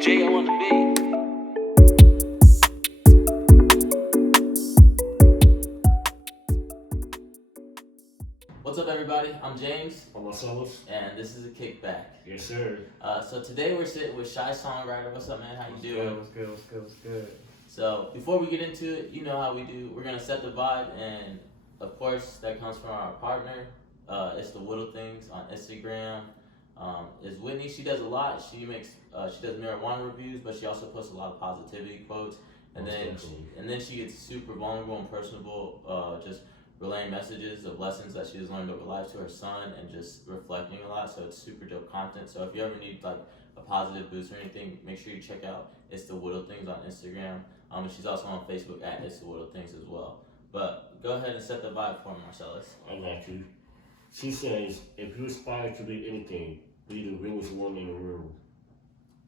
J.O. on the beat. What's up, everybody? I'm James. I'm Marcellus. And this is a Kickback. Yes, sir. So today we're sitting with CHISongwriter. What's up, man? How you doing? What's good? So before we get into it, you know how we do. We're gonna set the vibe, and of course that comes from our partner. ItsTheWhittleThings on Instagram. Is Whitney. She does a lot. She does marijuana reviews, but she also posts a lot of positivity quotes. And then she gets super vulnerable and personable, just relaying messages of lessons that she has learned over life to her son, and just reflecting a lot. So it's super dope content. So if you ever need like a positive boost or anything, make sure you check out ItsTheWhittleThings on Instagram. And she's also on Facebook at ItsTheWhittleThings as well. But go ahead and set the vibe for me, Marcellus. I got you. She says, if you aspire to be anything, be the realest woman in the room.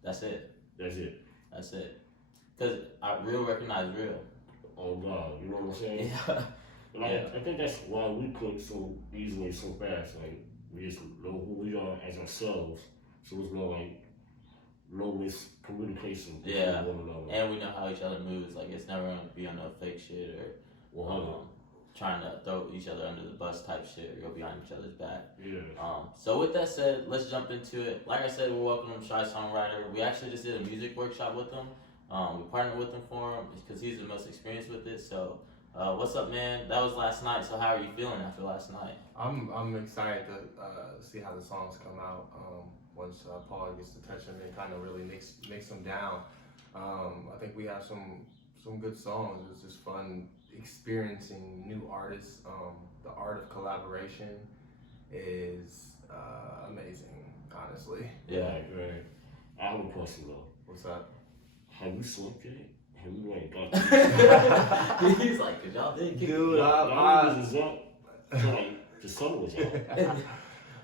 That's it. That's it. That's it. Because real recognize real. Oh, God. You know what I'm saying? Yeah. Like, I think that's why we click so easily, so fast. Like, we just know who we are as ourselves. So there's no miscommunication Yeah. between one another. And we know how each other moves. Like, it's never going to be on no fake shit or trying to throw each other under the bus type shit or go behind each other's back. Yeah. So with that said, let's jump into it. Like I said, we're welcoming CHISongwriter. We actually just did a music workshop with him. We partnered with him for him because he's the most experienced with it. So what's up, man? That was last night. So how are you feeling after last night? I'm excited to see how the songs come out once Paul gets to touch them and kind of really mix them down. I think we have some good songs. It's just fun experiencing new artists. The art of collaboration is amazing, honestly. Yeah. Right. I have a question though. What's up? Have you slept yet? Have you like got He's like, cause y'all did kick Dude, I was up like the sun was out.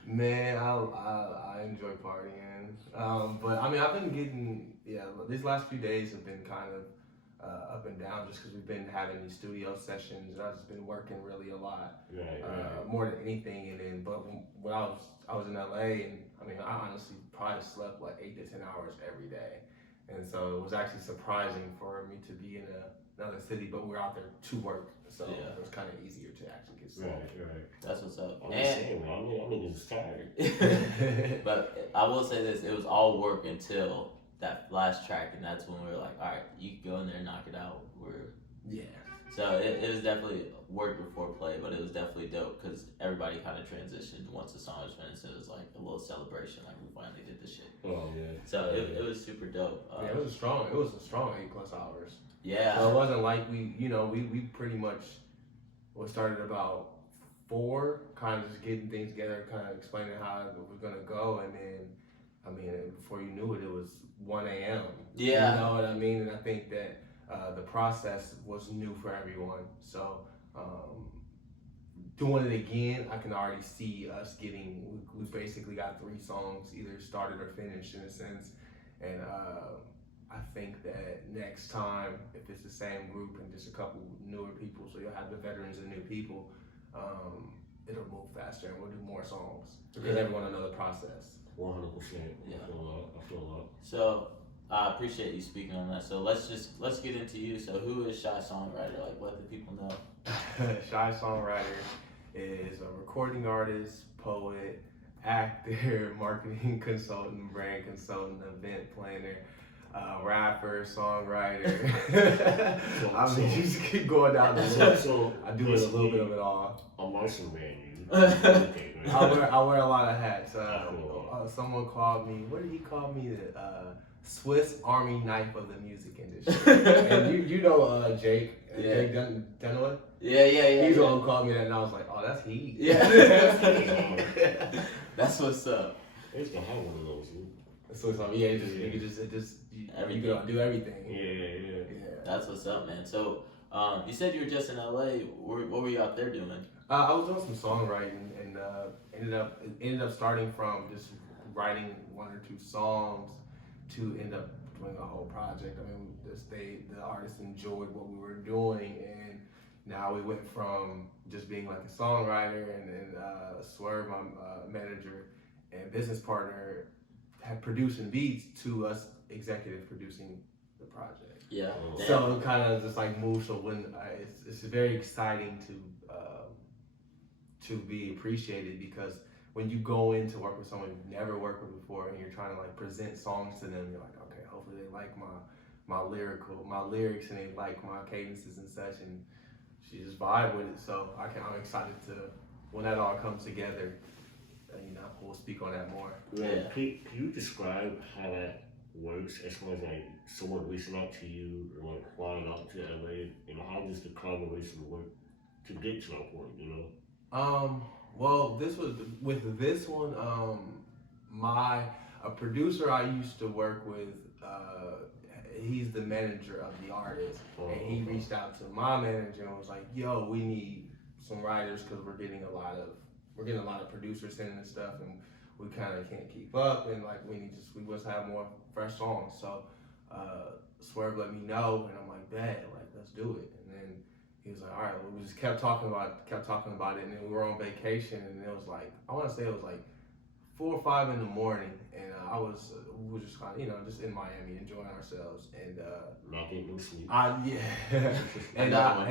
Man, I enjoy partying. But I mean, I've been getting, these last few days have been kind of up and down just because we've been having these studio sessions and I've just been working really a lot. Right. More than anything. And then, but when I was in LA, and I mean, I honestly probably slept like 8 to 10 hours every day. And so it was actually surprising for me to be in another city, but we're out there to work. So it was kind of easier to actually get sleep. Right. That's what's up. I'm just saying, man, I'm just tired. But I will say this, it was all work until that last track, and that's when we were like, all right, you can go in there and knock it out. So it was definitely work before play, but it was definitely dope because everybody kind of transitioned once the song was finished. It was like a little celebration, like we finally did this shit. Oh yeah. So it was super dope. It was a strong 8+ hours. Yeah. So it wasn't like we pretty much started about 4, kind of just getting things together, kind of explaining how it was gonna go, and then I mean before you knew it, it was 1 a.m. Yeah. You know what I mean? And I think that the process was new for everyone. So doing it again, I can already see us getting. We basically got 3 songs either started or finished in a sense, and I think that next time, if it's the same group and just a couple newer people, so you'll have the veterans and new people, it'll move faster and we'll do more songs because everyone will know the process. 100%. Yeah. I feel a lot. So I appreciate you speaking on that. So let's get into you. So who is CHISongwriter? Like, what do people know? CHISongwriter is a recording artist, poet, actor, marketing consultant, brand consultant, event planner, rapper, songwriter. I mean, you just keep going down the list. So I do it a little bit of it all. I'm Marcellus James. I wear a lot of hats. Someone called me. What did he call me? The Swiss Army knife of the music industry. And you know Jake. Yeah. Jake Dunaway? Yeah. He's the one who called me that, and I was like, oh, that's he. Yeah. That's what's up. I used to have one of those. So it's like, you could just do everything. Yeah. That's what's up, man. So you said you were just in LA. What were you out there doing? I was doing some songwriting and ended up starting from just writing 1 or 2 songs to end up doing a whole project. I mean, the artists enjoyed what we were doing, and now we went from just being like a songwriter, and then Swerve, my manager and business partner, had producing beats, to us executive producing the project. Yeah. So it kind of just like moves. So when it's very exciting to be appreciated, because when you go in to work with someone you've never worked with before and you're trying to like present songs to them, you're like, okay, hopefully they like my lyrics and they like my cadences and such, and she just vibe with it. So I'm excited to when that all comes together. You know, we'll speak on that more. Yeah. Can you describe how that works as far as like someone reaching out to you or like flying out to LA? You know, how does the collaboration work to get to that point? You know. Well, this was with this one. A producer I used to work with. He's the manager of the artist, and he reached out to my manager and was like, "Yo, we need some writers because we're getting a lot of producers sending us stuff, and we kind of can't keep up, and like we must have more fresh songs." So Swerve let me know, and I'm like, "Bet, like let's do it." And then he was like, "All right." Well, we just kept talking about it, and then we were on vacation, and it was like I want to say it was like 4 or 5 in the morning, and we were just kind of, you know, just in Miami enjoying ourselves, and not getting no sleep. and I'm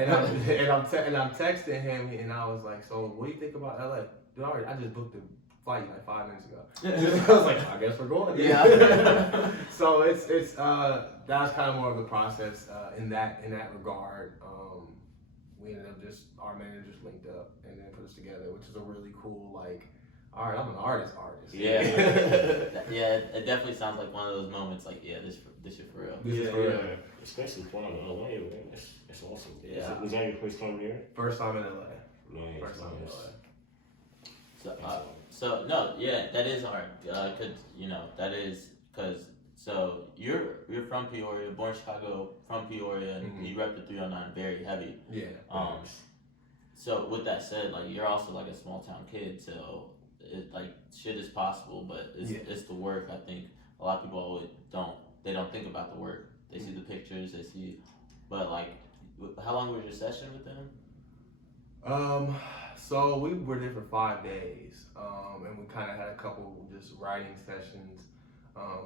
texting him, and I was like, "So what do you think about LA?" Dude, I just booked the flight like 5 minutes ago. I was like, "I guess we're going." Yeah. So it's that's kind of more of the process in that regard. We ended up our managers linked up and then put us together, which is a really cool like. All right, I'm an artist. Yeah, yeah. It definitely sounds like one of those moments. Like, yeah, this shit for real. This is for real. Especially flying to LA, man. That's awesome. Yeah. Was that your first time there? First time in LA. Nice. First time in LA. So no, yeah, that is hard. Cause you know that is cause so you're from Peoria, born in Chicago, from Peoria, and you rep the 309 very heavy. Yeah. So with that said, like you're also like a small town kid, so. Like shit is possible, but it's the work. I think a lot of people always don't think about the work. They see the pictures, but like, how long was your session with them? So we were there for 5 days, and we kind of had a couple just writing sessions.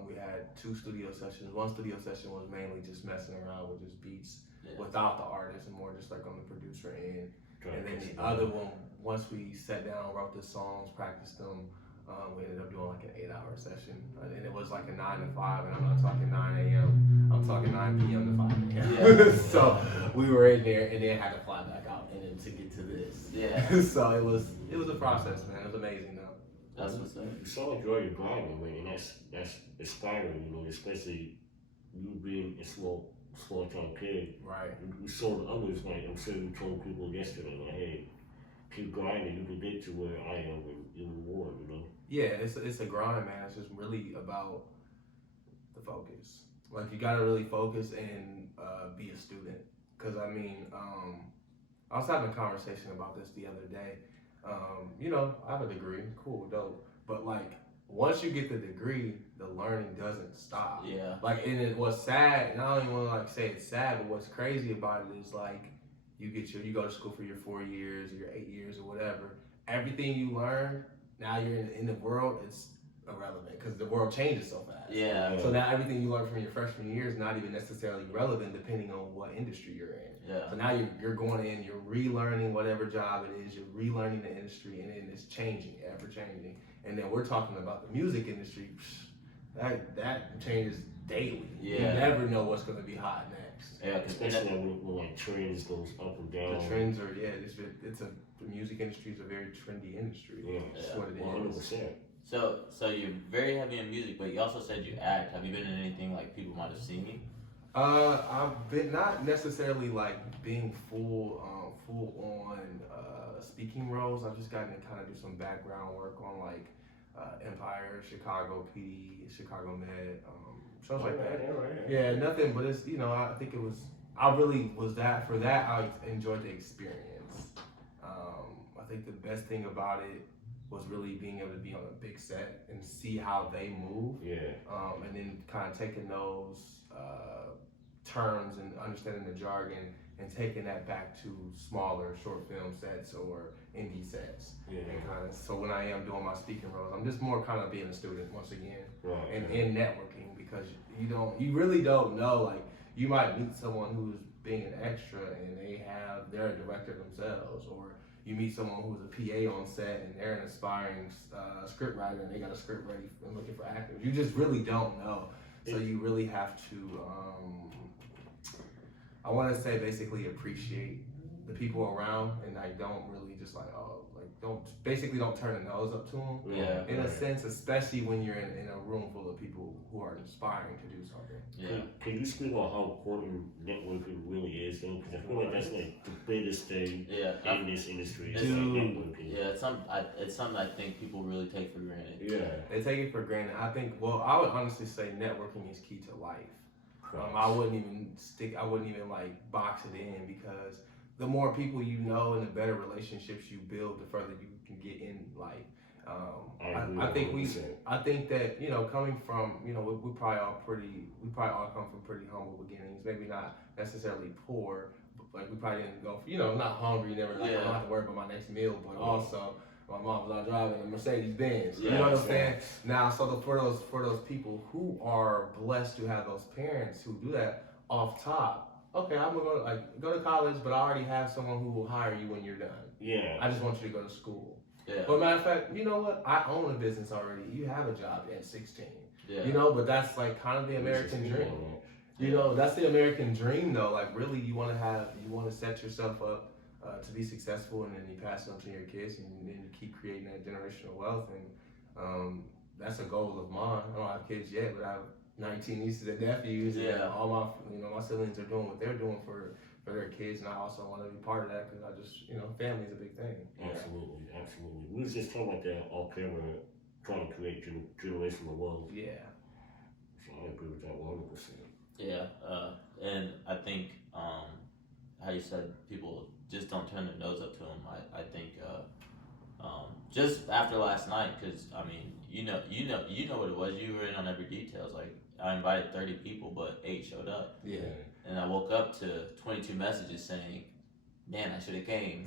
We had 2 studio sessions. One studio session was mainly just messing around with just beats without the artist and more just like on the producer end. And then the other one, once we sat down, wrote the songs, practiced them, we ended up doing like an 8-hour session. And it was like a 9 to 5, and I'm not talking 9 a.m., I'm talking 9 p.m. to 5 a.m. Yeah. So we were in there and then had to fly back out and then to get to this. Yeah. So it was a process, man. It was amazing though. That's what's up. You saw like you're grinding, man, and that's inspiring, you know, especially you being a small town kid. Right. We saw the others, like I'm sure we told people yesterday, like, hey, keep grinding, you can get to where I am and even more, you know? Yeah, it's a grind, man. It's just really about the focus. Like you gotta really focus and be a student. Cause I mean, I was having a conversation about this the other day. You know, I have a degree, cool, dope. But like once you get the degree, the learning doesn't stop. Yeah. Like, and what's sad, and I don't even want to like say it's sad, but what's crazy about it is like you go to school for your 4 years or your 8 years or whatever. Everything you learn, now you're in the world, it's irrelevant because the world changes so fast. Yeah. So now everything you learn from your freshman year is not even necessarily relevant depending on what industry you're in. Yeah. So now you're going in, you're relearning whatever job it is, you're relearning the industry, and then it's changing, ever changing. And then we're talking about the music industry. That changes daily. Yeah. You never know what's going to be hot next. Yeah, especially when like trends goes up and down. The trends are the music industry is a very trendy industry. Yeah, that's what it is. 100%. So you're very heavy in music, but you also said you act. Have you been in anything like people might have seen you? I've been not necessarily like being full on speaking roles. I've just gotten to kind of do some background work on like Empire, Chicago PD, Chicago Med, shows like that. Yeah, nothing, but it's I really was that for that. I enjoyed the experience. I think the best thing about it was really being able to be on a big set and see how they move. Yeah. And then kind of taking those terms and understanding the jargon and taking that back to smaller short film sets or indie sets. Yeah. And kind of, so when I am doing my speaking roles, I'm just more kind of being a student once again. Right. And networking because you really don't know. Like, you might meet someone who's being an extra and they're a director themselves, or you meet someone who's a PA on set and they're an aspiring script writer and they got a script ready and looking for actors. You just really don't know. So you really have to, I want to say, basically appreciate the people around, and like don't really just like don't turn a nose up to them. Yeah. In a sense, especially when you're in a room full of people who are inspiring to do something. Yeah. Can you speak on how important networking really is, though? Because I feel like that's like the biggest thing in this industry. Is like networking. Yeah, it's something I think people really take for granted. Yeah. They take it for granted. I think. Well, I would honestly say networking is key to life. I wouldn't even like box it in, because the more people you know and the better relationships you build, the further you can get in life. I think that, you know, coming from, you know, we probably all come from pretty humble beginnings. Maybe not necessarily poor, but like we probably didn't go, you know, not hungry, never like I don't have to worry about my next meal, but also my mom was out driving a Mercedes Benz. You know what I'm saying? Now, so for those people who are blessed to have those parents who do that off top. Okay, I'm gonna go to college, but I already have someone who will hire you when you're done. Yeah. I just want you to go to school. Yeah. But matter of fact, you know what? I own a business already. You have a job at 16. Yeah. You know, but that's like kind of the American dream. You know, that's the American dream though. Like really, you want to set yourself up to be successful, and then you pass it on to your kids, and then you keep creating that generational wealth. And that's a goal of mine. I don't have kids yet, but I have 19 nieces and nephews. Yeah. And all my siblings are doing what they're doing for their kids, and I also want to be part of that, because I just, family is a big thing. Absolutely. We was just talking about that off camera, trying to create generational wealth. Yeah. So I agree with that 100%. Yeah, and I think how you said people just don't turn their nose up to them. I think just after last night, because I mean, you know what it was. You were in on every details. Like, I invited 30 people, but 8 showed up. Yeah. And I woke up to 22 messages saying, "Man, I should have came."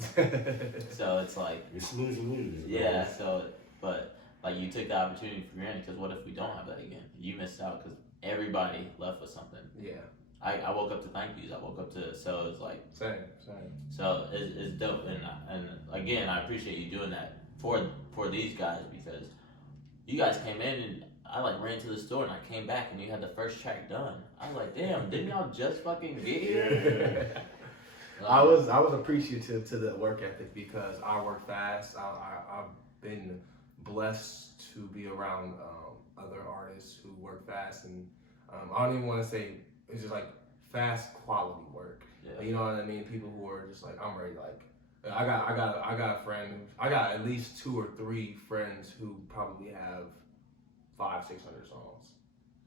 So it's like, it's lose. Yeah. So, but like, you took the opportunity for granted, because what if we don't have that again? You missed out because everybody left with something. Yeah. I woke up to thank yous. I woke up to, so it's like same. So it's dope, and again, I appreciate you doing that for these guys, because you guys came in and I like ran to the store and I came back and you had the first track done. I was like, damn, didn't y'all just fucking get here? I was appreciative to the work ethic, because I work fast. I've been blessed to be around other artists who work fast, and I don't even want to say it's just like fast quality work. Yeah. You know what I mean? People who are just like, I'm ready. Like, I got a friend. I got at least 2 or 3 friends who probably have 500-600 songs.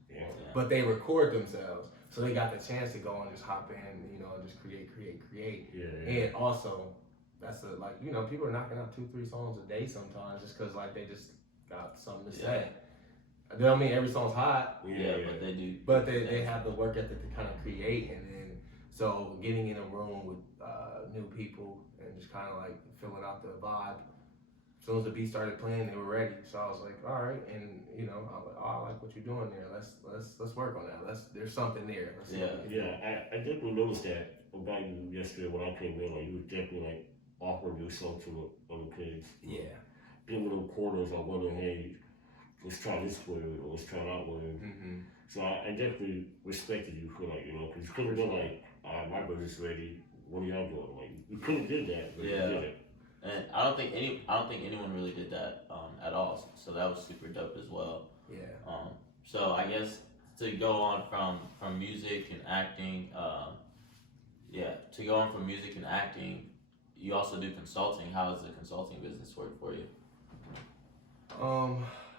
Yeah. But they record themselves, so they got the chance to go and just hop in, and just create. Yeah. And also, that's people are knocking out 2-3 songs a day sometimes, just because like they just got something to say. That don't mean every song's hot. Yeah, but they do. But they have the work ethic to kind of create, and then so getting in a room with new people and just kind of like filling out the vibe. As soon as the beat started playing, they were ready. So I was like, all right, and I like what you're doing there. Let's work on that. There's something there. I definitely noticed that about you yesterday when I came in. Like, you was definitely like offering yourself to the other kids. Yeah. Being in the corners, I wonder, hey, let's try this word or let's try that word. Mm-hmm. So I definitely respected you for because you could have been like, my brother's ready. What are y'all doing? Like, you could have did that, but you did it. And I don't think anyone really did that at all. So that was super dope as well. Yeah. So I guess to go on from music and acting, you also do consulting. How does the consulting business work for you?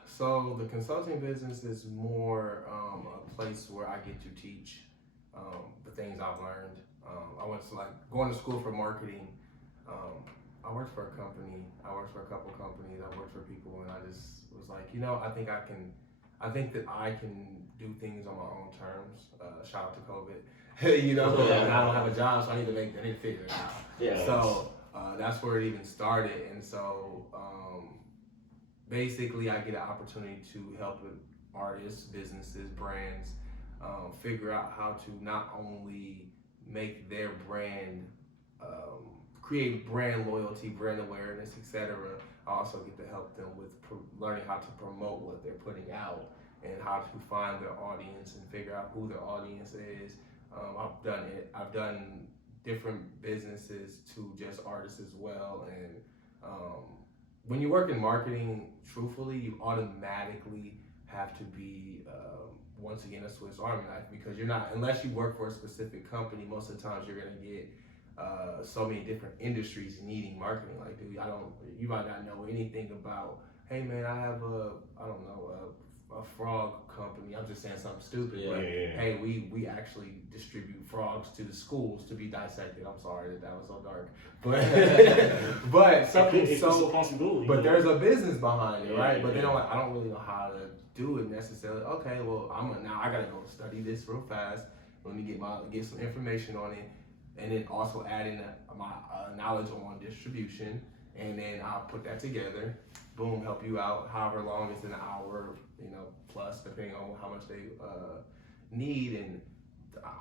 So the consulting business is more a place where I get to teach the things I've learned. I went to going to school for marketing. I worked for a company. I worked for a couple companies. I worked for people, and I just was like, I think that I can do things on my own terms. Shout out to COVID. And I don't have a job, so I need to figure it out. Yeah. So that's where it even started, and so basically I get an opportunity to help with artists, businesses, brands figure out how to not only make their brand, create brand loyalty, brand awareness, etc. I also get to help them with learning how to promote what they're putting out and how to find their audience and figure out who their audience is. I've done it. I've done different businesses to just artists as well. And when you work in marketing, truthfully, you automatically have to be once again a Swiss Army knife, because you're not, unless you work for a specific company, most of the times you're gonna get so many different industries needing marketing. Like, dude, you might not know anything about, hey man, I have a frog company. I'm just saying something stupid, but hey, we actually distribute frogs to the schools to be dissected. I'm sorry that was so dark, but something it's a possibility. But there's a business behind it, right? But I don't really know how to do it necessarily. Okay, well, now I gotta go study this real fast. Let me get some information on it, and then also add in my knowledge on distribution, and then I'll put that together. Boom, help you out. However long it's an hour, plus depending on how much they need. And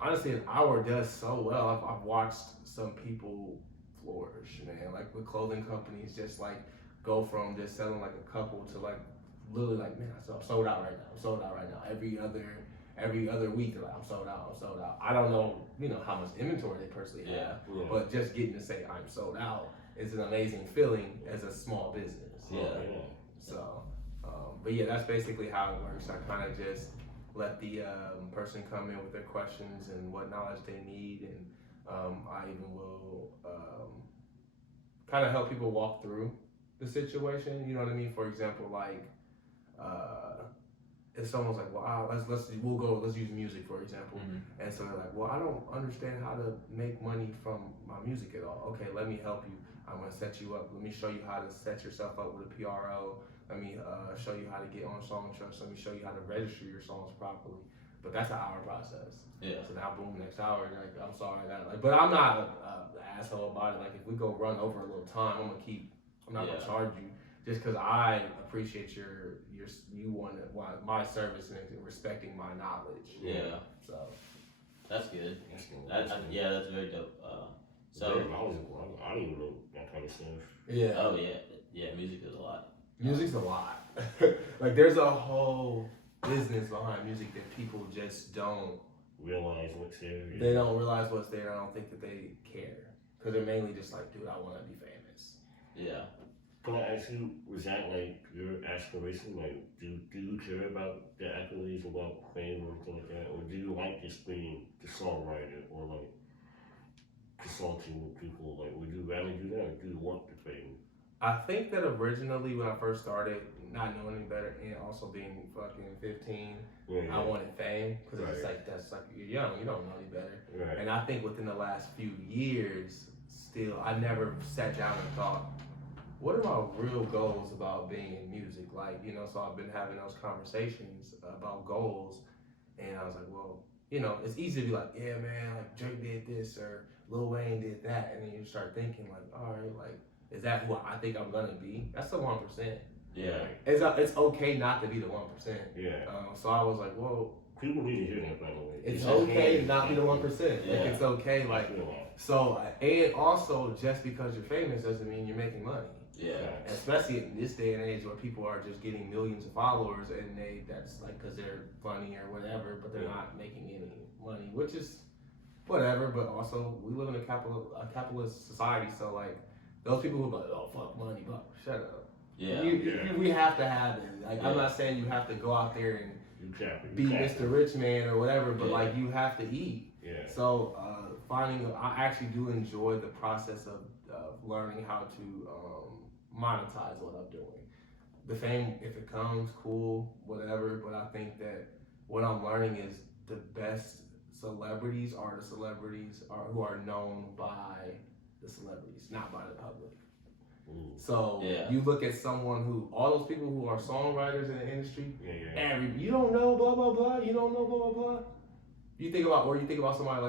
honestly, an hour does so well. I've watched some people flourish, man. Like with clothing companies, just like go from just selling like a couple to like literally like, man, I'm sold out right now. I'm sold out right now. Every other week, they're like, I'm sold out. I don't know, how much inventory they personally have, but just getting to say I'm sold out is an amazing feeling as a small business. So, but yeah, that's basically how it works. I kind of just let the person come in with their questions and what knowledge they need, and I even will kind of help people walk through the situation. You know what I mean? For example, like if someone's like, well, let's use music for example, and so they're like, well, I don't understand how to make money from my music at all. Okay, let me help you. I'm gonna set you up. Let me show you how to set yourself up with a PRO. Let me show you how to get on song trucks. Let me show you how to register your songs properly. But that's an hour process. Yeah. So now, boom, next hour, like, I'm sorry but I'm not an asshole about it. Like, if we go run over a little time, I'm not gonna charge you just because I appreciate my service and respecting my knowledge. Yeah. So that's good. That's very dope. I don't even know that kind of stuff. Yeah. Oh yeah. Music is a lot. Music's a lot. Like, there's a whole business behind music that people just don't realize what's there. They don't realize what's there. I don't think that they care, because they're mainly just like, dude, I want to be famous. Yeah. Can I ask you, was that like your aspiration? Like, do you care about the accolades, about fame or anything like that? Or do you like just being the songwriter or like consulting with people? Like, would you rather do that or do you want the fame? I think that originally when I first started, not knowing any better and also being fucking 15, I wanted fame, because it's like, that's like, you're young, you don't know any better. Right. And I think within the last few years, still, I never sat down and thought, what are my real goals about being in music? Like, so I've been having those conversations about goals, and I was like, well, it's easy to be like, yeah, man, like Drake did this or Lil Wayne did that, and then you start thinking like, all right, like, is that who I think I'm gonna be? That's the 1%. Yeah. It's okay not to be the 1%. Yeah. So I was like, well, people need to hear that, by the way. It's okay to not be the 1%. Yeah. Like, it's okay. Like, so, and also, just because you're famous doesn't mean you're making money. Yeah. Especially in this day and age where people are just getting millions of followers, and that's like because they're funny or whatever, but they're not making any money, which is whatever. But also, we live in a capitalist society, so like, those people who are like, oh, fuck money, but shut up. Yeah. We have to have it. Like, I'm not saying you have to go out there and be Mr. Rich Man or whatever, but like, you have to eat. Yeah. So I actually do enjoy the process of learning how to monetize what I'm doing. The fame, if it comes, cool, whatever. But I think that what I'm learning is the best celebrities are the celebrities who are known by the celebrities, not by the public. So you look at someone all those people who are songwriters in the industry, you don't know blah blah blah, you don't know blah blah blah. You think about somebody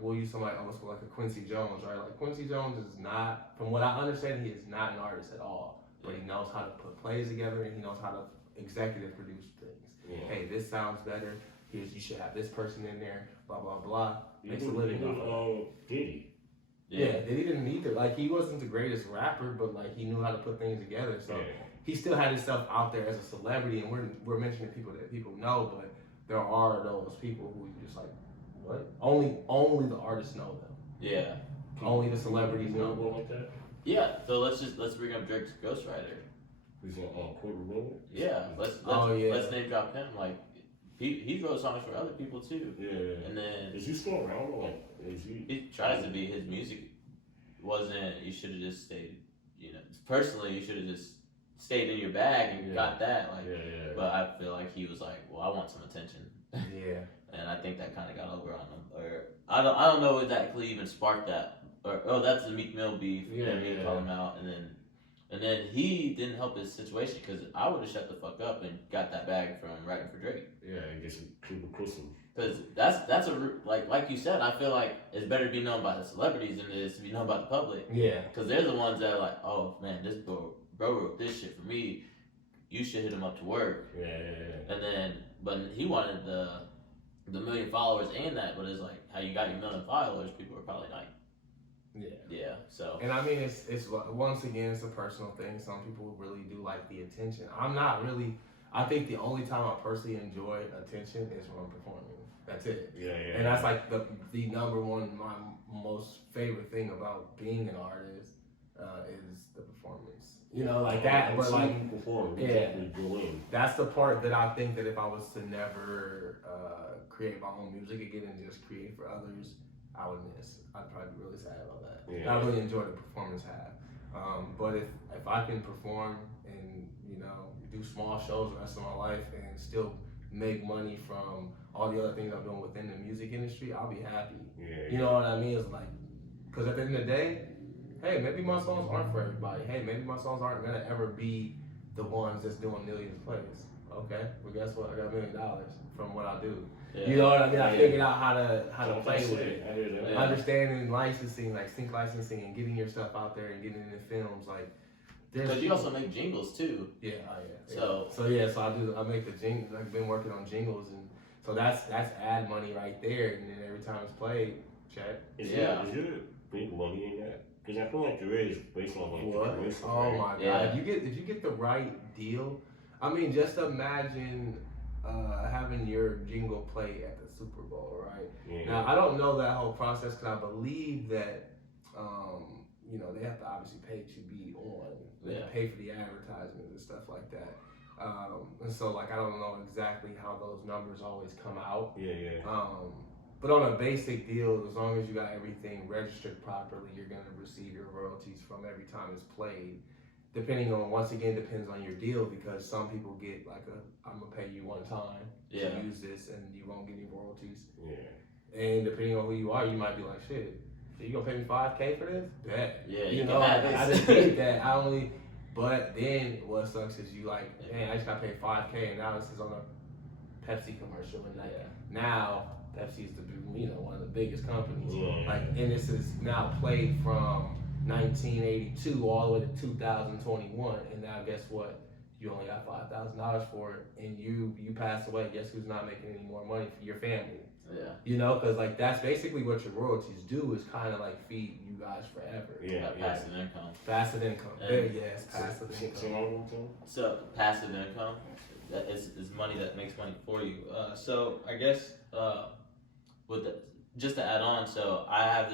we'll use somebody almost like a Quincy Jones, right? Like, Quincy Jones is not, from what I understand, he is not an artist at all, but he knows how to put plays together and he knows how to executive produce things. Yeah. Hey, this sounds better. Here's, you should have this person in there. Blah blah blah. Makes a Even living off of it. Diddy. Yeah, Diddy didn't either. Like, he wasn't the greatest rapper, but like he knew how to put things together. So he still had himself out there as a celebrity, and we're mentioning people that people know, but there are those people who you just like, what? Only the artists know them. Yeah. Only the celebrities know them. Like that? Yeah. So let's bring up Drake's ghostwriter. He's a Courtney Road. Yeah. Let's name drop him. Like he wrote songs for other people too. Yeah. And then is he still around? Or like, is he? He tries to be. His music wasn't. You should have just stayed. You know, personally, you should have just stayed in your bag and got that. Like, but I feel like he was like, well, I want some attention. Yeah. And I think that kind of got over on him. Or I don't know exactly even sparked that. Or that's the Meek Mill beef. And he called him out, and then he didn't help his situation because I would have shut the fuck up and got that bag from writing for Drake. Yeah, and get some people custom. Because that's a like you said. I feel like it's better to be known by the celebrities than it is to be known by the public. Yeah. Because they're the ones that are like, oh man, this bro wrote this shit for me. You should hit him up to work. Yeah. And then, but he wanted the million followers and that. But it's like how you got your million followers. People are probably like, yeah. So. And I mean, it's once again, it's a personal thing. Some people really do like the attention. I'm not really. I think the only time I personally enjoy attention is when I'm performing. That's it. Yeah. And that's like the number one, my most favorite thing about being an artist is the performance. You know, like that. But like, perform, that's the part that I think that if I was to never create my own music again and just create for others, I would miss. I'd probably be really sad about that. Yeah. I really enjoy the performance half. But if I can perform and, you know, do small shows the rest of my life and still make money from all the other things I'm doing within the music industry, I'll be happy. Yeah. You know what I mean? It's like, because at the end of the day, hey, maybe my songs aren't for everybody. Hey, maybe my songs aren't gonna ever be the ones that's doing millions of plays. Okay, well guess what? I got $1 million from what I do. Yeah. You know what I mean? I figured out how to play with it. I hear that. Yeah. Understanding licensing, like sync licensing, and getting your stuff out there and getting it in films, like. Because you also make jingles too. Yeah, So I make the jingles. I've been working on jingles, and so that's ad money right there. And then every time it's played, check. Is there big money in that? Because I feel like there is based on like what? Oh my god! Yeah. If you get the right deal, I mean, just imagine having your jingle play at the Super Bowl, right? Yeah. Now I don't know that whole process because I believe that you know, they have to obviously pay to be on. They pay for the advertisements and stuff like that. And so, like, I don't know exactly how those numbers always come out. Yeah. But on a basic deal, as long as you got everything registered properly, you're going to receive your royalties from every time it's played. Depending on, once again, depends on your deal, because some people get like I'm going to pay you one time to use this and you won't get any royalties. Yeah. And depending on who you are, you might be like, shit, you gonna pay me $5K for this? Bet. Yeah, you know, I just did that. But then what sucks is you like, man, I just got paid $5K, and now this is on a Pepsi commercial, and like now Pepsi is one of the biggest companies. Yeah. Like, and this is now played from 1982 all the way to 2021, and now guess what? You only got $5,000 for it, and you pass away. Guess who's not making any more money? For your family. Yeah. You know, because like that's basically what your royalties do, is kind of like feed you guys forever. Passive income. Passive income. Passive income. So passive income is money that makes money for you. So I guess just to add on, so I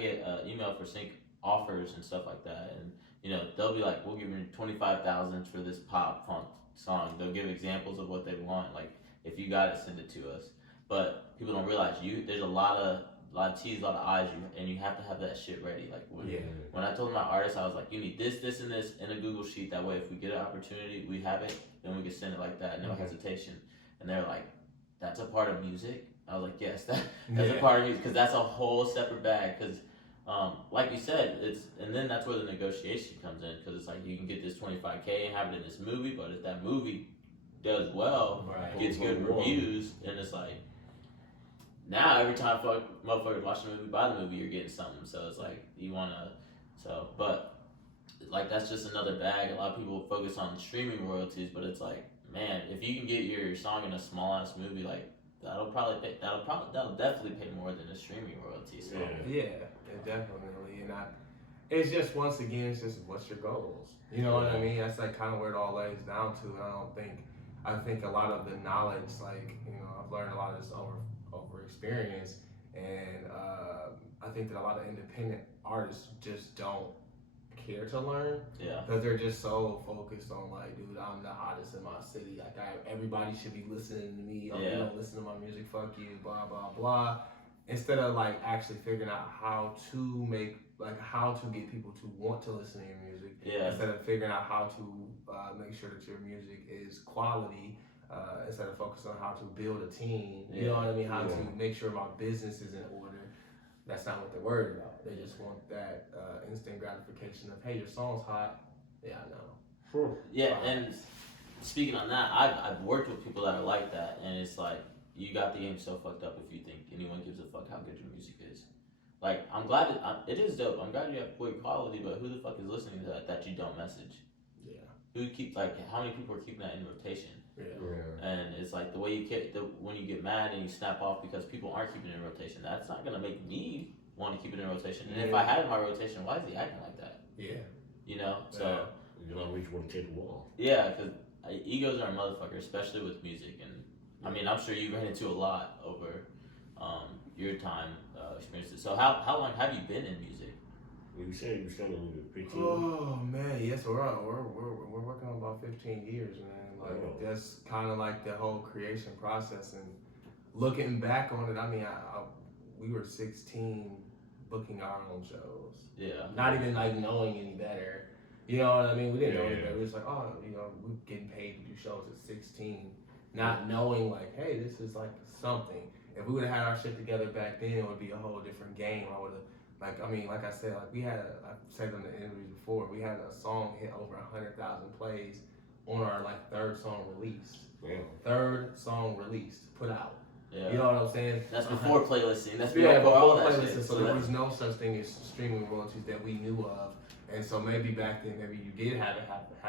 get email for sync offers and stuff like that, and you know they'll be like, we'll give you 25,000 for this pop funk song. They'll give examples of what they want, like if you got it, send it to us. But people don't realize there's a lot of T's, a lot of I's, and you have to have that shit ready. Like when I told my artists, I was like, you need this, and this in a Google sheet. That way, if we get an opportunity, we have it, then we can send it like that, no hesitation. And they're like, that's a part of music. I was like, yes, that's a part of music, because that's a whole separate bag. Because like you said, and then that's where the negotiation comes in, because it's like you can get this 25K and have it in this movie, but if that movie does well, gets good reviews, and it's like, now every time motherfuckers watch the movie, buy the movie, you're getting something. So it's like but like that's just another bag. A lot of people focus on streaming royalties, but it's like, man, if you can get your song in a small ass movie, like that'll definitely pay more than a streaming royalty. So Yeah, definitely. And it's just once again, it's just what's your goals? You know what I mean? That's like kind of where it all lays down to. And I think a lot of the knowledge, like I've learned a lot of this over experience, and I think that a lot of independent artists just don't care to learn. Yeah. Because they're just so focused on like, dude, I'm the hottest in my city. Like everybody should be listening to me. Oh, you don't listen to my music. Fuck you. Blah blah blah. Instead of like actually figuring out how to get people to want to listen to your music. Yeah. Instead of figuring out how to make sure that your music is quality. Instead of focusing on how to build a team. You know what I mean? How to make sure my business is in order. That's not what they're worried about. They just want that instant gratification of, hey, your song's hot. Yeah, I know. Sure. Yeah, and speaking on that, I've worked with people that are like that, and it's like, you got the game so fucked up if you think anyone gives a fuck how good your music is. Like, I'm glad it is dope. I'm glad you have good quality, but who the fuck is listening to that you don't message? Yeah. How many people are keeping that in rotation? Yeah. And it's like the way when you get mad and you snap off because people aren't keeping it in rotation, that's not gonna make me want to keep it in rotation. And if I had it in my rotation, why is he acting like that? Yeah. So you don't reach one take the wall. Yeah, because egos are a motherfucker, especially with music. And I mean, I'm sure you ran into a lot over your time experiences. So how long have you been in music? You said you started when you were 15. Oh man, yes, we're working on about 15 years, man. Like that's kind of like the whole creation process, and looking back on it, I mean, we were 16 booking our own shows. Yeah. Not even like knowing any better. You know what I mean? We didn't know any better. We were just like, oh, we're getting paid to do shows at 16, not knowing like, hey, this is like something. If we would have had our shit together back then, it would be a whole different game. I would have. Like I said, like I've said in the interviews before, we had a song hit over 100,000 plays on our like third song released. Yeah. Third song released, put out. Yeah. You know what I'm saying? That's before playlisting. That's before all that playlisting. shit. So there was no such thing as streaming royalties that we knew of. And so maybe back then, maybe you did have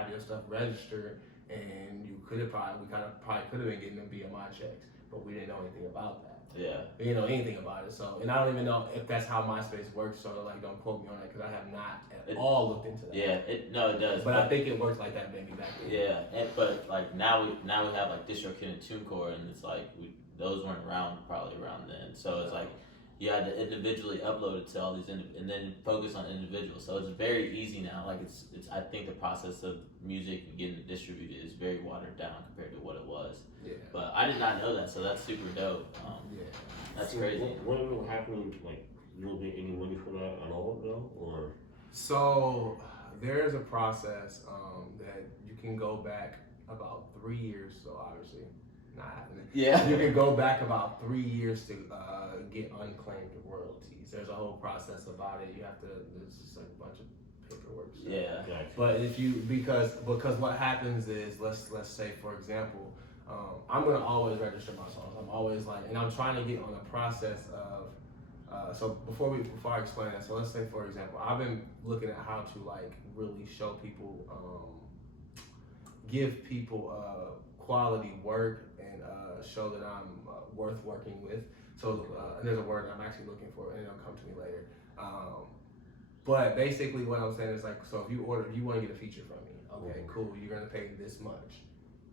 your stuff registered, and you could have probably could have been getting them BMI checks, but we didn't know anything about that. Yeah. We didn't know anything about it. So, and I don't even know if that's how MySpace works. So, like, don't quote me on that because I have not at all looked into that. Yeah. It does. But I think it works like that maybe back then. Yeah. But like now we have like DistroKid and TuneCore, and it's like those weren't probably around then. So it's like you had to individually upload it to all these and then focus on individuals. So it's very easy now. Like it's I think the process of music getting distributed is very watered down compared to what it was. Yeah. But I did not know that, so that's super dope. That's crazy. What ended up happening? Like you don't get any money for that at all, though, or? So there's a process that you can go back about 3 years. So obviously not happening. Yeah. You can go back about 3 years to get unclaimed royalties. There's a whole process about it. You have to. There's just like a bunch of paperwork. So. Yeah. Gotcha. But if you because what happens is let's say for example, I'm gonna always register my songs. I'm always like, and I'm trying to get on the process of. So before I explain that, so let's say for example, I've been looking at how to like really show people, give people quality work and show that I'm worth working with. So and there's a word I'm actually looking for, and it'll come to me later. But basically, what I'm saying is like, so if you want to get a feature from me, okay, cool, you're gonna pay this much.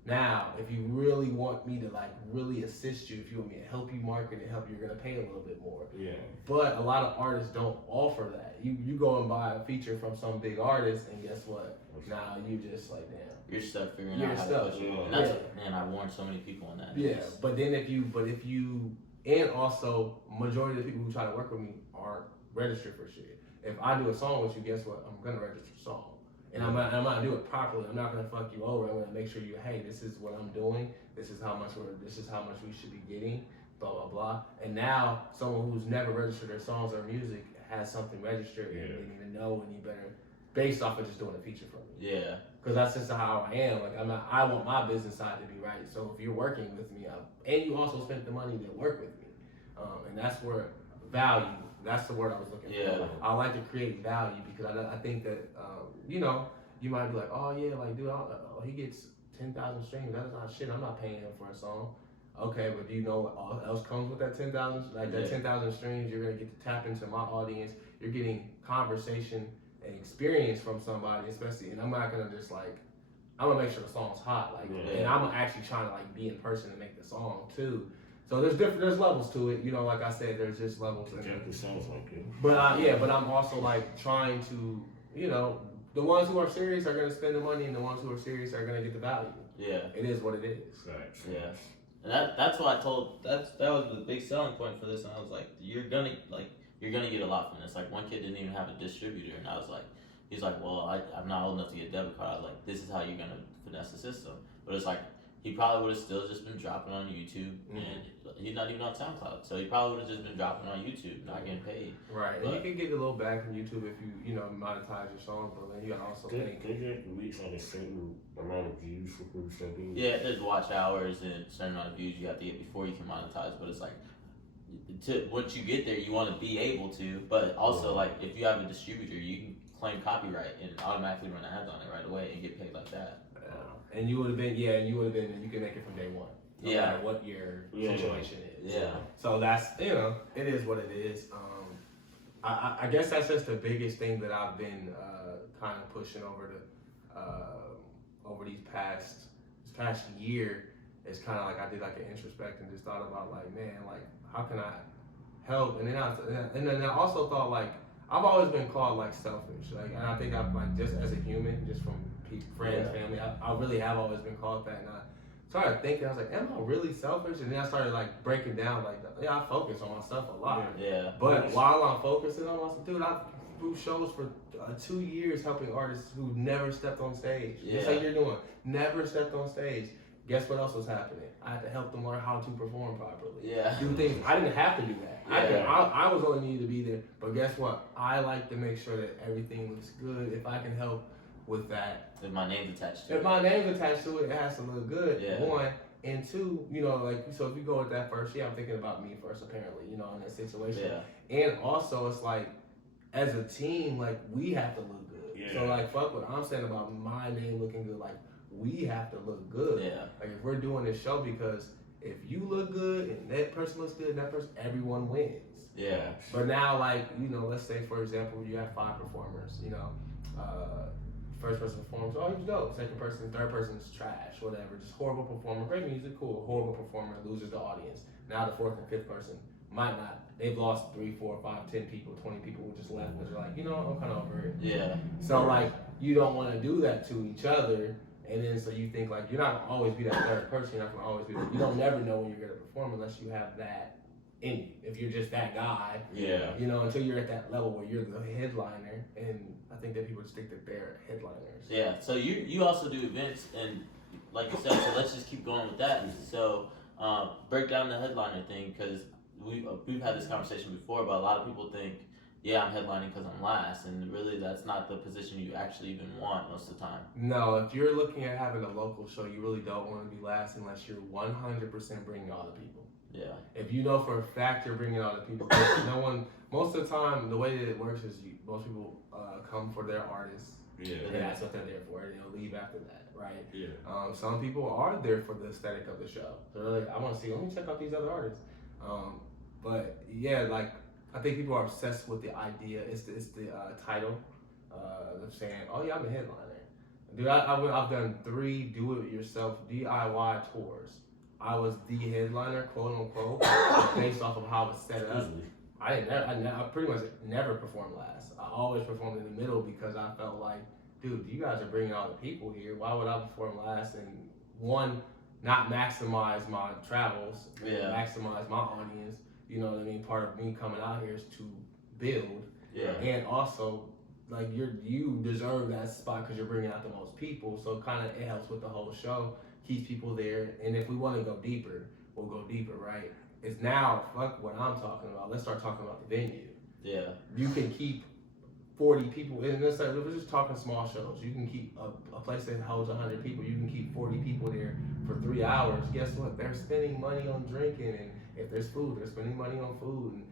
Now, if you really want me to like really assist you, if you want me to help you market and help, you're gonna pay a little bit more. Yeah. But a lot of artists don't offer that. You go and buy a feature from some big artist, and guess what? Now you just like, damn. You're stuck figuring out how to push it. And that's man, I warned so many people on that. Yeah, but then if you, and also majority of the people who try to work with me aren't registered for shit. If I do a song with you, guess what? I'm gonna register a song. And I'm gonna do it properly. I'm not gonna fuck you over. I'm gonna make sure you, hey, this is what I'm doing. This is how much we should be getting. Blah blah blah. And now someone who's never registered their songs or music has something registered and didn't even know any better, based off of just doing a feature for me. Yeah. Because that's just how I am. Like I want my business side to be right. So if you're working with me, and you also spent the money to work with me, and that's where value. That's the word I was looking for. I like to create value because I think that, you might be like, oh yeah, like dude, he gets 10,000 streams, that's not shit. I'm not paying him for a song. Okay, but do you know what all else comes with that 10,000? Like that 10,000 streams, you're gonna get to tap into my audience. You're getting conversation and experience from somebody, especially. And I'm not gonna just like, I'm gonna make sure the song's hot, like, and I'm actually trying to like be in person and make the song too. So there's levels to it, you know. Like I said, there's just levels. It sounds like it. But but I'm also like trying to, you know, the ones who are serious are gonna spend the money, and the ones who are serious are gonna get the value. Yeah, it is what it is. Right. Yeah. And that's why I told that was the big selling point for this, and I was like, you're gonna get a lot from this. Like one kid didn't even have a distributor, and I was like, he's like, well, I'm not old enough to get a debit card. I was like, this is how you're gonna finesse the system. But it's like he probably would have still just been dropping on YouTube, and he's not even on SoundCloud, so he probably would have just been dropping on YouTube, not getting paid. Right, and you can get a little back from YouTube if you monetize your song, but then you also think they get reach like a certain amount of views for something. Yeah, there's watch hours and a certain amount of views you have to get before you can monetize, but it's like once you get there, you want to be able to, but also like if you have a distributor, you can claim copyright and automatically run ads on it right away and get paid like that. And you would have been, you can make it from day one. No matter what your situation is. Yeah. So that's, it is what it is. I guess that's just the biggest thing that I've been kind of pushing over this past year. Is kind of like I did like an introspect and just thought about like, man, like how can I help? And then I also thought like I've always been called like selfish, like, and I think I'm like just as a human, just from friends, family, I really have always been called that. And I started thinking, I was like, am I really selfish? And then I started like breaking down, like, I focus on myself a lot. Yeah. But while I'm focusing on myself, dude, I do shows for 2 years helping artists who never stepped on stage. Just like you're doing, never stepped on stage. Guess what else was happening? I had to help them learn how to perform properly. Yeah. Do things. I didn't have to do that. I was only needed to be there. But guess what? I like to make sure that everything looks good. If I can help with that. If my name's attached to it. If my name's attached to it, it has to look good. Yeah. One. And two, like, so if you go with that first, I'm thinking about me first, apparently, in that situation. Yeah. And also, it's like, as a team, like, we have to look good. Yeah. So, like, fuck what I'm saying about my name looking good. Like, we have to look good. Yeah. Like, if we're doing this show, because if you look good and that person looks good and that person, everyone wins. Yeah. But now, like, let's say, for example, you have 5 performers, first person performs, oh, he was dope. Second person, third person's trash, whatever. Just horrible performer, great music, cool. Horrible performer, loses the audience. Now the fourth and fifth person might not. They've lost 3, 4, 5, 10 people, 20 people who just left because they're like, I'm kind of over it. Yeah. So, like, you don't want to do that to each other. And then so you think, like, you're not going to always be that third person. You're not going to always be that. You don't never know when you're going to perform unless you have that in you. If you're just that guy, until you're at that level where you're the headliner. And I think that people just think that they're headliners. Yeah. So you also do events, and like you said, so let's just keep going with that. So break down the headliner thing, because we've had this conversation before, but a lot of people think, I'm headlining because I'm last, and really that's not the position you actually even want most of the time. No, if you're looking at having a local show, you really don't want to be last unless you're 100% bringing all the people. Yeah. If you know for a fact you're bringing all the people, most of the time, the way that it works is most people come for their artists. Yeah. And that's what they're there for, and they'll leave after that, right? Yeah. Some people are there for the aesthetic of the show. They're like, I want to see, let me check out these other artists. But yeah, like, I think people are obsessed with the idea. It's the title of saying, oh yeah, I'm a headliner. Dude, I've done 3 do-it-yourself DIY tours. I was the headliner, quote unquote, based off of how it was set up. I pretty much never performed last. I always performed in the middle because I felt like, dude, you guys are bringing all the people here. Why would I perform last? And one, not maximize my travels, maximize my audience. You know what I mean? Part of me coming out here is to build. Yeah. And also, like, you deserve that spot because you're bringing out the most people. So kind of it helps with the whole show, keeps people there. And if we want to go deeper, we'll go deeper, right? It's now, fuck what I'm talking about. Let's start talking about the venue. Yeah. You can keep 40 people, and let's say, we're just talking small shows. You can keep a place that holds 100 people. You can keep 40 people there for 3 hours. Guess what? They're spending money on drinking, and if there's food, they're spending money on food.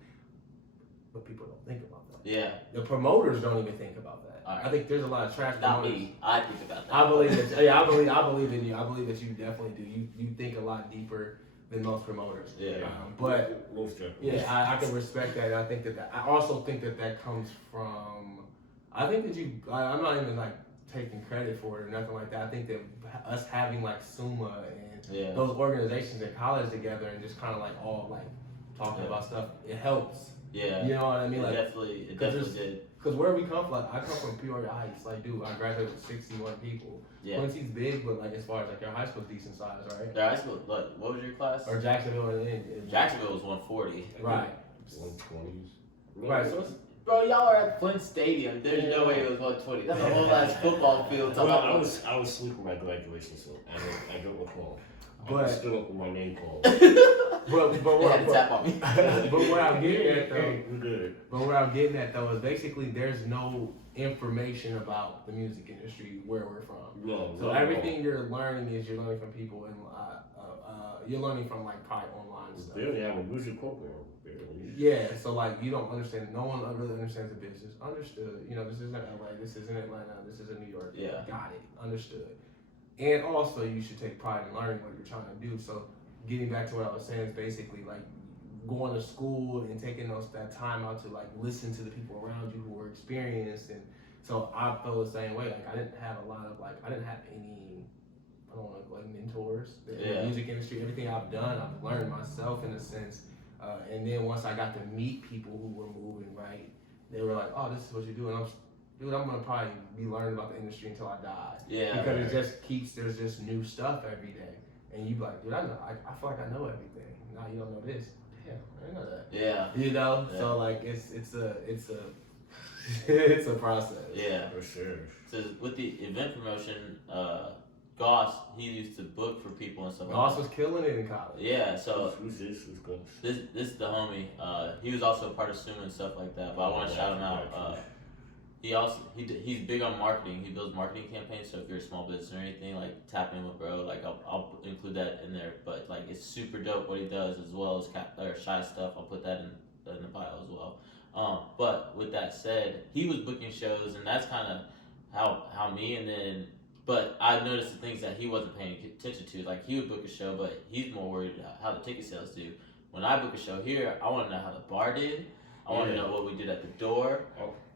But people don't think about that. Yeah. The promoters don't even think about that. Alright. I think there's a lot of trash Not promoters. me. I think about that. I believe that. Yeah, I believe in you. I believe that you definitely do. You think a lot deeper than most promoters. Yeah. But most definitely. yeah, I can respect that. I think that I also think that comes from. I think that I'm not even like taking credit for it or nothing like that. I think that us having like SUMA and those organizations in college together and just kind of like all like talking about stuff, it helps. Yeah. You know what I mean? Like, It definitely did. Because where we come from, like, I come from Peoria Heights. Like, dude, I graduated with 61 people. Yeah. Quincy's big, but like as far as like your high school's decent size, right? Their high school, what was your class? Or Jacksonville or Jacksonville was 140. Right. 120s. Right. So it's, Bro, y'all are at Flint Stadium. There's no way it was 120. That's a whole ass football field. Well, I was sleeping my graduation, so I don't recall. But I'm still up with my name called. but tap on me. But what I'm getting at though, We're good. but what I'm getting at though is basically there's no information about the music industry where we're from. No. So everything you're learning is you're learning from people and you're learning from like probably online stuff. Barely have a music program. Barely. Yeah, so like you don't understand. No one really understands the business. Understood. You know, this isn't LA. This isn't Atlanta. This isn't New York. Yeah. Got it. Understood. And also, you should take pride in learning what you're trying to do. So, getting back to what I was saying is basically like going to school and taking that time out to like listen to the people around you who were experienced. And so I felt the same way. Like I didn't have any. I don't want to like mentors. In the music industry, everything I've done, I've learned myself in a sense. And then once I got to meet people who were moving right, they were like, "Oh, this is what you do," and I'm gonna probably be learning about the industry until I die. Yeah. Because it just keeps, there's just new stuff every day, and you be like, dude, I feel like I know everything. Now you don't know this. Damn, I didn't know that. Yeah. You know, so like it's a it's a process. Yeah. For sure. So with the event promotion, Goss, he used to book for people and stuff. Goss was killing it in college. Yeah, so Who's this? Who's Goss? this is the homie. He was also a part of SUMA and stuff like that. But I want to shout him out. He's big on marketing. He builds marketing campaigns. So if you're a small business or anything, like tap in with bro. Like I'll include that in there. But like it's super dope what he does as well as shy stuff. I'll put that in the bio as well. But with that said, he was booking shows, and that's kind of how me and then. But I noticed the things that he wasn't paying attention to. Like he would book a show, but he's more worried about how the ticket sales do. When I book a show here, I want to know how the bar did. I want to know what we did at the door.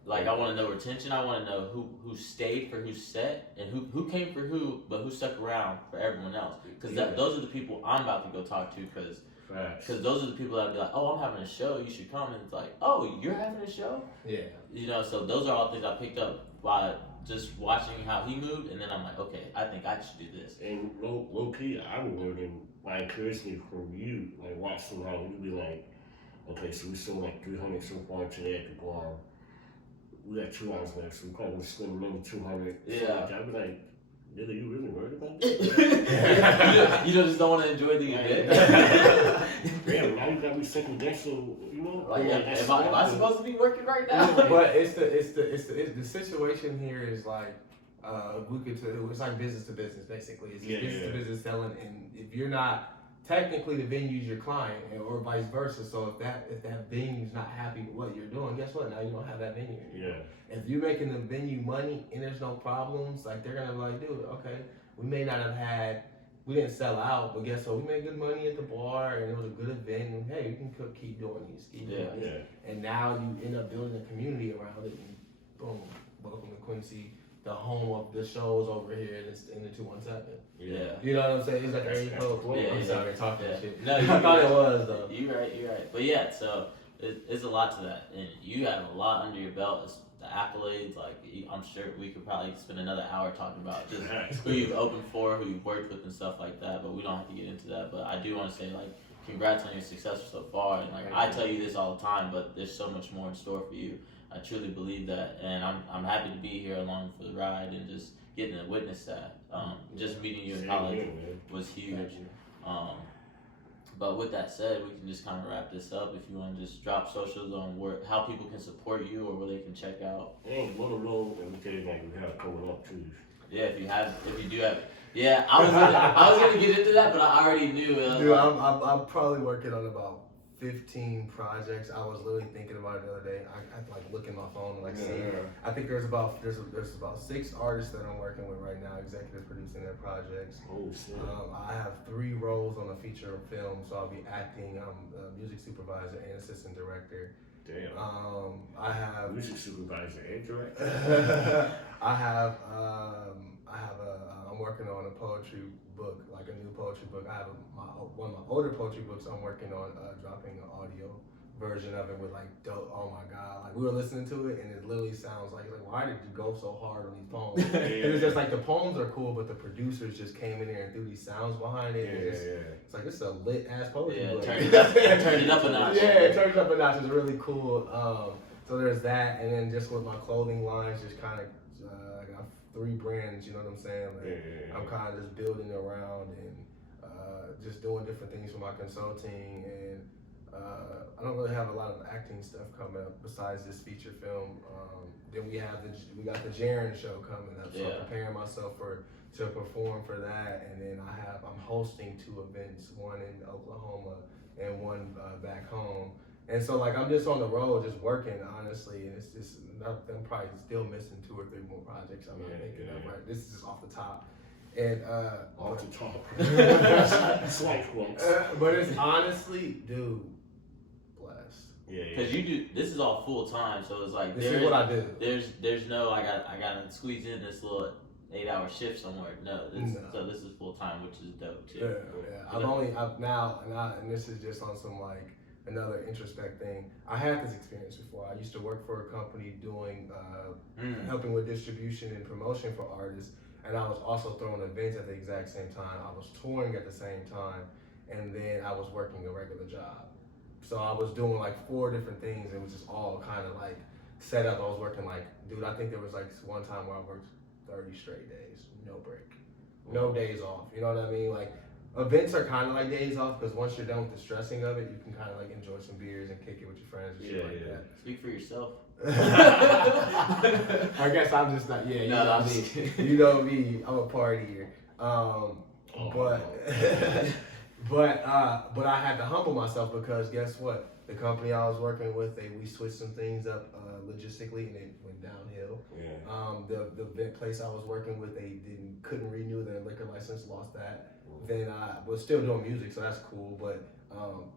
Like I want to know retention. I want to know who stayed for whose set and who came for who, but who stuck around for everyone else. Because those are the people I'm about to go talk to. Because those are the people that be like, oh, I'm having a show. You should come. And it's like, oh, you're having a show. Yeah. You know, so those are all things I picked up by just watching how he moved, and then I'm like, okay, I think I should do this. And low key, I'm learning by encouragement from you. Like watching how you be like, okay, so we sold like 300 so far today at the bar. We got 2 hours left, so we probably gonna spend another 200. Yeah. So like, I'd be like, Nigga, you really worried about this? you just don't want to enjoy the event. Damn, now you got me second guessing, you know? Like, am I supposed to be working right now? But it's the situation here is like it's like business to business basically. It's business to business selling, and if you're not technically the venue's your client, or vice versa. So if that venue's not happy with what you're doing, guess what? Now you don't have that venue anymore. Yeah. If you're making the venue money and there's no problems, like they're gonna be like, dude, okay, we may not have we didn't sell out, but guess what? We made good money at the bar, and it was a good event. And hey, we can keep doing these. And now you end up building a community around it, and boom, welcome to Quincy, the home of the shows over here in the 217. Yeah. You know what I'm saying? It's like That's cool. I'm sorry, talking shit. No, I thought it was though. You're right. But yeah, so it's a lot to that, and you have a lot under your belt. It's the accolades, like I'm sure we could probably spend another hour talking about just who you've opened for, who you've worked with, and stuff like that. But we don't have to get into that. But I do want to say, like, congrats on your success so far. And like I tell you this all the time, but there's so much more in store for you. I truly believe that, and I'm happy to be here along for the ride and just getting to witness that. Just meeting you in college was huge. But with that said, we can just kind of wrap this up. If you want to just drop socials on how people can support you or where they can check out. Hey, let them know that we can like we have coming up too. Yeah, if you do have. Yeah, I was gonna get into that, but I already knew. Dude, I'm probably working on about 15 projects. I was literally thinking about it the other day. I like look in my phone and like see. I think there's about 6 artists that I'm working with right now, executive producing their projects. Oh shit. I have 3 roles on a feature film, so I'll be acting. I'm a music supervisor and assistant director. Damn. I have music supervisor and director. I'm working on a poetry book, like a new poetry book. I have one of my older poetry books. I'm working on dropping an audio version of it with like dope. Oh my god! Like we were listening to it, and it literally sounds like why did you go so hard on these poems? And it's just like the poems are cool, but the producers just came in there and threw these sounds behind it. It's like this is a lit ass poetry book. Turn it up a notch. Yeah, it turns up a notch. It's really cool. So there's that, and then just with my clothing lines, just kind of I got 3 brands. You know what I'm saying? Like, I'm kind of just building around and just doing different things for my consulting, and I don't really have a lot of acting stuff coming up besides this feature film. Then we got the Jarren show coming up, so I'm preparing myself to perform for that, and then I'm hosting 2 events, one in Oklahoma and one back home. And so like I'm just on the road, just working honestly, and it's just I'm probably still missing 2 or 3 more projects I'm not thinking of. Right, this is just off the top, and off the top. That's like but it's honestly, dude, blessed. Yeah. Because you do this is all full time, so it's like this is what I do. There's no I gotta squeeze in this little 8-hour shift somewhere. So this is full time, which is dope too. And this is just on some like another introspect thing. I had this experience before. I used to work for a company doing helping with distribution and promotion for artists, and I was also throwing events at the exact same time. I was touring at the same time, and then I was working a regular job. So I was doing like 4 different things. It was just all kind of like set up. I was working like, dude, I think there was like one time where I worked 30 straight days, no break, no days off. You know what I mean? Like events are kind of like days off because once you're done with the stressing of it, you can kind of like enjoy some beers and kick it with your friends and shit like that. Speak for yourself. I guess I'm just not. You know me. You know me. I'm a partier. But I had to humble myself because guess what? The company I was working with, we switched some things up logistically, and it went downhill. The place I was working with, they couldn't renew their liquor license, lost that. Then I was still doing music, so that's cool. But now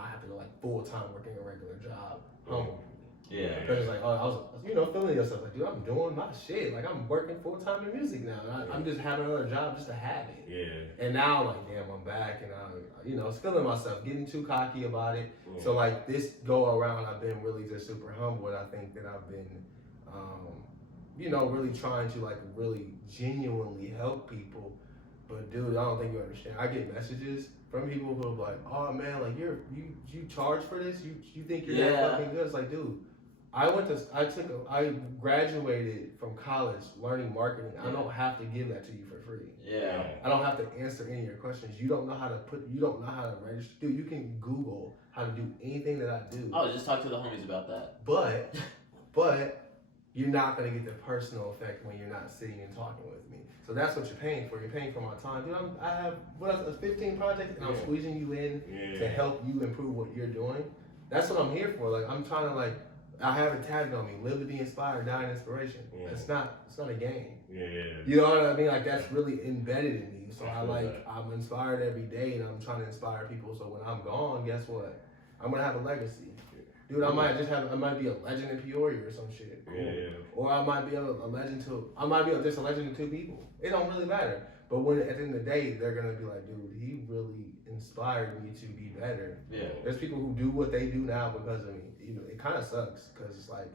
I have to go like full time working a regular job. Humble. Yeah. Because it's like, I was feeling yourself like, dude, I'm doing my shit. Like I'm working full time in music now. And I'm just having another job just to have it. Yeah. And now like, damn, I'm back, and I'm feeling myself, getting too cocky about it. So like this go around, I've been really just super humble, and I think that I've been, really trying to like really genuinely help people. But dude, I don't think you understand. I get messages from people who are like, oh man, like you charge for this? You think you're that fucking good? It's like, dude, I graduated from college learning marketing. I don't have to give that to you for free. Yeah. I don't have to answer any of your questions. You don't know how to register. Dude, you can Google how to do anything that I do. Oh, just talk to the homies about that. But you're not gonna get the personal effect when you're not sitting and talking with me. So that's what you're paying for. You're paying for my time. Dude, I have 15 projects, and I'm squeezing you in to help you improve what you're doing. That's what I'm here for. Like I'm trying to like. I have it tagged on me. Live to be inspired, die in inspiration. It's not a game. You know what I mean? Like that's really embedded in me. So I'm inspired every day, and I'm trying to inspire people. So when I'm gone, guess what? I'm gonna have a legacy. Dude, I might be a legend in Peoria or some shit. Or I might be a legend just a legend to 2 people. It don't really matter. But when at the end of the day, they're gonna be like, dude, he really inspired me to be better. There's people who do what they do now because of me. It kind of sucks because it's like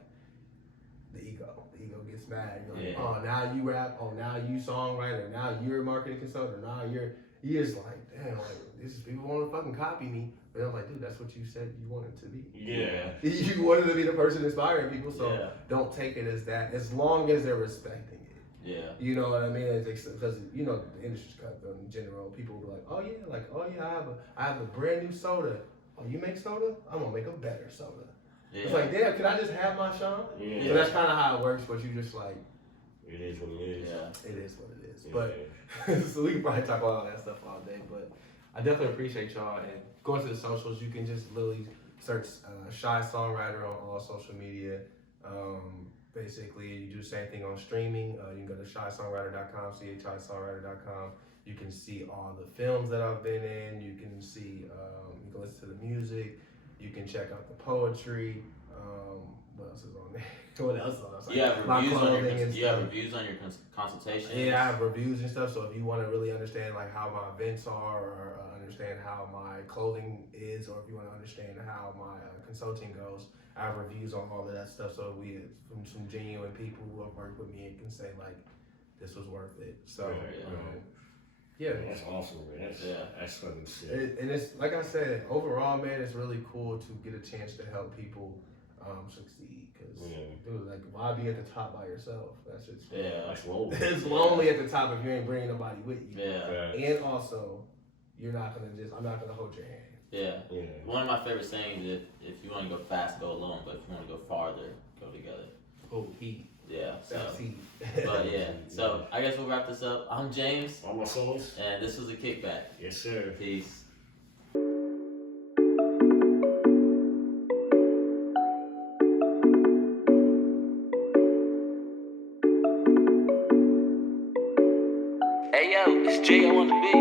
the ego gets mad. You're like, oh, now you rap. Oh, now you songwriter. Now you're a marketing consultant. Now you're just like, damn, like this is people want to fucking copy me. But I'm like, dude, that's what you said you wanted to be. You wanted to be the person inspiring people, so don't take it as that. As long as they're respecting it. You know what I mean? Because the industry's cut in general. People will be like, oh yeah, I have a brand new soda. Oh, you make soda? I'm gonna make a better soda. It's like, damn, can I just have my Sean? So that's kind of how it works. But you just like, it is what it is. It is what it is. But so we can probably talk about all that stuff all day. But I definitely appreciate y'all. And going to the socials, you can just literally search Shy Songwriter on all social media. Basically, you do the same thing on streaming. You can go to CHISongwriter.com, CHISongwriter.com. You can see all the films that I've been in. You can see, you can listen to the music. You can check out the poetry. What else is on there? What else is on there? You have reviews on your consultations. Yeah, I have reviews and stuff. So if you want to really understand like how my events are, or understand how my clothing is, or if you want to understand how my consulting goes, I have reviews on all of that stuff. So we from some genuine people who have worked with me and can say like, this was worth it. So yeah, that's awesome, man. That's fucking sick. And it's like I said, overall, man, it's really cool to get a chance to help people succeed. Cause dude, like, why be at the top by yourself? That's just that's lonely. It's lonely at the top if you ain't bringing nobody with you. Yeah. And also, I'm not gonna hold your hand. Yeah. One of my favorite sayings is if you want to go fast, go alone. But if you want to go farther, go together. Oh, heat. Yeah. So. That's heat. But yeah. So I guess we'll wrap this up. I'm James. I'm Marcellus. And this was a Kickback. Yes, sir. Peace. Hey yo, it's J.O. on the beat.